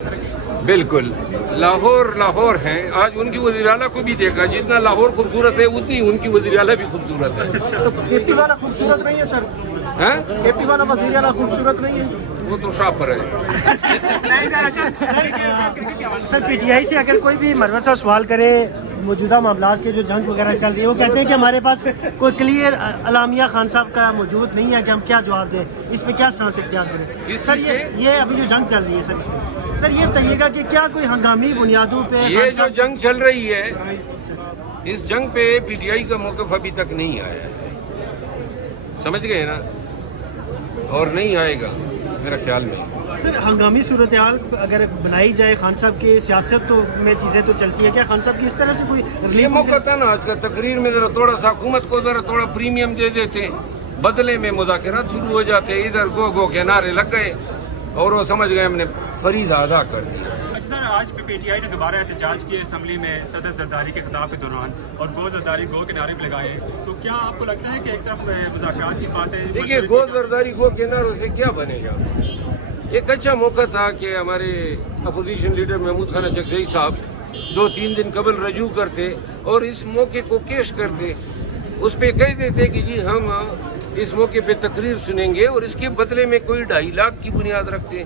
بالکل لاہور ہے. آج ان کی وزیر اعلیٰ کو بھی دیکھا, جتنا لاہور خوبصورت ہے اتنی ان کی وزیر اعلیٰ بھی خوبصورت ہے. تو کے پی والا خوبصورت نہیں ہے سر؟ کے پی والا وزیر اعلیٰ خوبصورت نہیں ہے؟ وہ تو شاپ پر ہے. سر پی ٹی آئی سے اگر کوئی بھی مروت صاحب سوال کرے موجودہ معاملات کے جو جنگ وغیرہ چل رہی ہے, وہ کہتے ہیں کہ ہمارے پاس کوئی کلیئر اعلامیہ خان صاحب کا موجود نہیں ہے کہ ہم کیا جواب دیں, اس میں کیا سٹانس اختیار کریں؟ سر یہ ابھی جو جنگ چل رہی ہے سر, اس میں سر یہ بتائیے گا کہ کیا کوئی ہنگامی بنیادوں پہ یہ جو جنگ چل رہی ہے, اس جنگ پہ پی ٹی آئی کا موقف ابھی تک نہیں آیا ہے, سمجھ گئے نا, اور نہیں آئے گا میرا خیال میں. سر ہنگامی صورتحال اگر بنائی جائے, خان صاحب کی سیاست تو میں چیزیں تو چلتی ہیں, کیا خان صاحب کی اس طرح سے کوئی یہ موقع تھا نا آج کا تقریر میں, ذرا تھوڑا سا حکومت کو ذرا تھوڑا پریمیم دے دیتے, بدلے میں مذاکرات شروع ہو جاتے. ادھر گو کے نعرے لگ گئے اور وہ سمجھ گئے ہم نے فریضہ ادا کر دیا. سر آج پی ٹی آئی نے دوبارہ احتجاج کیا اسمبلی میں صدر زرداری کے خطاب کے دوران, اور گو زرداری گو کے نعرے بھی لگائے. تو کیا آپ کو لگتا ہے کہ ایک طرف مذاکرات کی باتیں, دیکھیے گو زرداری گو کے نعروں سے کیا بنے گا؟ ایک اچھا موقع تھا کہ ہمارے اپوزیشن لیڈر محمود خان چکزئی صاحب 2-3 دن قبل رجوع کرتے اور اس موقع کو پیش کرتے, اس پہ کہہ دیتے کہ جی ہم اس موقع پہ تقریر سنیں گے اور اس کے بدلے میں کوئی 2.5 لاکھ کی بنیاد رکھتے.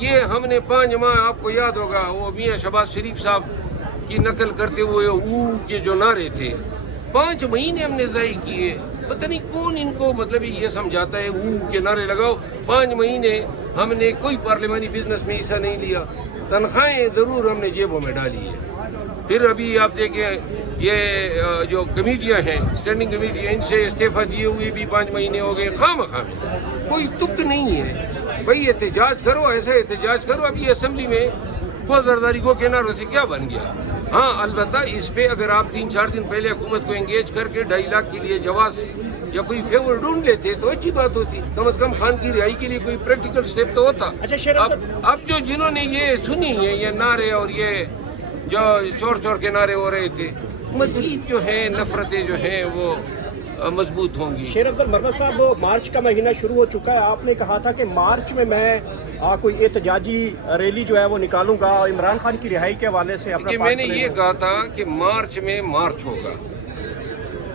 یہ ہم نے 5 ماہ, آپ کو یاد ہوگا وہ میاں شہباز شریف صاحب کی نقل کرتے ہوئے او کے جو نعرے تھے, 5 مہینے ہم نے ضائع کیے. پتہ نہیں کون ان کو مطلب یہ سمجھاتا ہے او کے نعرے لگاؤ. 5 مہینے ہم نے کوئی پارلیمانی بزنس میں حصہ نہیں لیا, تنخواہیں ضرور ہم نے جیبوں میں ڈالی ہے. پھر ابھی آپ دیکھیں یہ جو کمیٹیاں ہیں, اسٹینڈنگ کمیٹی, ان سے استعفیٰ دیے ہوئے بھی 5 مہینے ہو گئے. خواہ کوئی تک نہیں ہے بھائی, احتجاج کرو, ایسے احتجاج کرو. اب یہ اسمبلی میں گو زرداری گو کے نعروں سے کیا بن گیا؟ ہاں البتہ اس پہ اگر آپ 3-4 دن پہلے حکومت کو انگیج کر کے 2.5 لاکھ کے لیے جواز یا کوئی فیور ڈھونڈ لیتے تو اچھی بات ہوتی. کم از کم خان کی رہائی کے لیے کوئی پریکٹیکل سٹیپ تو ہوتا. اب جو جنہوں نے یہ سنی ہے یہ نعرے اور یہ جو چور کے نعرے ہو رہے تھے, مزید جو ہے نفرتیں جو ہیں وہ مضبوط ہوں گی. شیر افضل مروت صاحب, مارچ کا مہینہ شروع ہو چکا ہے, آپ نے کہا تھا کہ مارچ میں کوئی احتجاجی ریلی جو ہے وہ نکالوں گا عمران خان کی رہائی کے حوالے سے. میں نے یہ کہا تھا کہ مارچ میں مارچ ہوگا.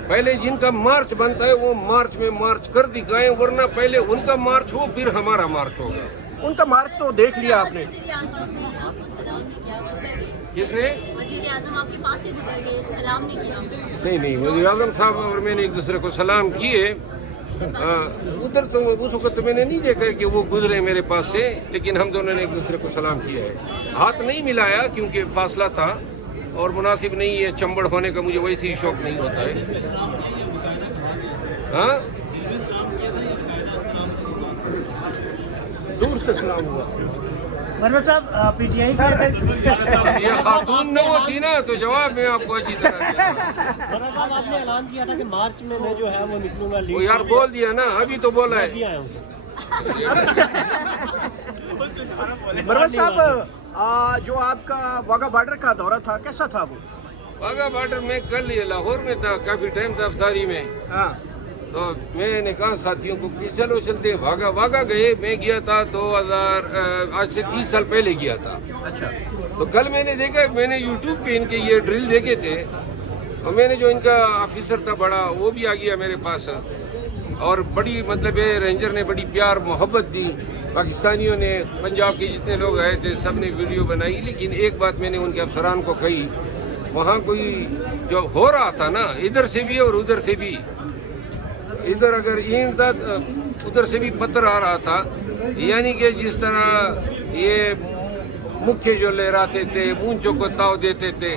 پہلے جن کا مارچ بنتا ہے وہ مارچ میں مارچ کر دکھائیں, ورنہ پہلے ان کا مارچ ہو پھر ہمارا مارچ ہوگا. ان کا مارچ تو دیکھ لیا آپ نے. کس نے؟ وزیر اعظم آپ کے پاس سے گزر گئے, سلام نہیں کیا. نہیں, وزیر اعظم صاحب اور میں نے ایک دوسرے کو سلام کیے. ادھر تو اس وقت میں نے نہیں دیکھا کہ وہ گزرے میرے پاس سے, لیکن ہم دونوں نے ایک دوسرے کو سلام کیا ہے. ہاتھ نہیں ملایا کیونکہ فاصلہ تھا اور مناسب نہیں ہے, چمبڑ ہونے کا مجھے ویسے ہی شوق نہیں ہوتا ہے. ہاں دور سے سلام ہوا. مروت صاحب پی ٹی آئی یہ خاتون نہ ہوتی نا تو جواب میں آپ کو اچھی طرح دیتا. مروت صاحب آپ نے اعلان کیا تھا کہ مارچ میں جو ہے وہ نکلوں گا. وہ یار بول دیا نا, ابھی تو بولا ہے. مروت صاحب جو آپ کا واگا بارڈر کا دورہ تھا کیسا تھا وہ؟ واگا بارڈر میں کل یہ لاہور میں تھا, کافی ٹائم تھا افطاری میں. ہاں, تو میں نے کہا ساتھیوں کو کہ چلو چلتے ہیں واگا گئے. میں گیا تھا 2000 آج سے 30 سال پہلے گیا تھا. اچھا. تو کل میں نے دیکھا, میں نے یوٹیوب پہ ان کے یہ ڈرل دیکھے تھے, اور میں نے جو ان کا آفیسر تھا بڑا وہ بھی آ گیا میرے پاس, اور بڑی مطلب رینجر نے بڑی پیار محبت دی. پاکستانیوں نے, پنجاب کے جتنے لوگ آئے تھے سب نے ویڈیو بنائی. لیکن ایک بات میں نے ان کے افسران کو کہی, وہاں کوئی جو ہو رہا تھا نا ادھر سے بھی اور ادھر سے بھی, ادھر اگر اینٹ تھا ادھر سے بھی پتھر آ رہا تھا. یعنی کہ جس طرح یہ مکھے جو لہراتے تھے, مونچوں کو تاؤ دیتے تھے.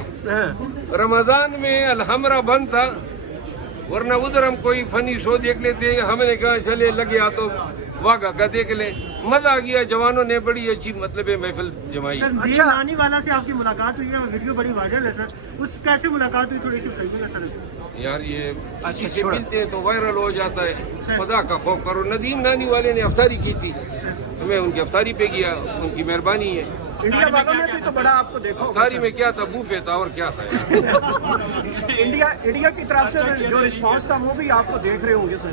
رمضان میں الحمرہ بند تھا, ورنہ ادھر ہم کوئی فنی شو دیکھ لیتے. ہم نے کہا چلے لگے آ تو واگا کا دیکھ لیں. مزہ آ گیا, جوانوں نے بڑی اچھی مطلب محفل جمائی. اچھا, نانی والا سے آپ کی ملاقات ہوئی ہے, ویڈیو بڑی وائرل ہے سر, اس کیسے ملاقات ہوئی تھوڑی سی بتائیے نا سر. یار یہ کسی سے ملتے ہیں تو وائرل ہو جاتا ہے. خدا کا خوف کرو. ندیم نانی والے نے افطاری کی تھی, میں ان کی افطاری پہ گیا, ان کی مہربانی ہے. انڈیا والوں نے تو بڑا آپ کو دیکھا. افطاری میں کیا تھا, بوفے تھا اور کیا تھا. انڈیا کی طرف سے جو رسپانس تھا وہ بھی آپ کو دیکھ رہے ہوں گے سر.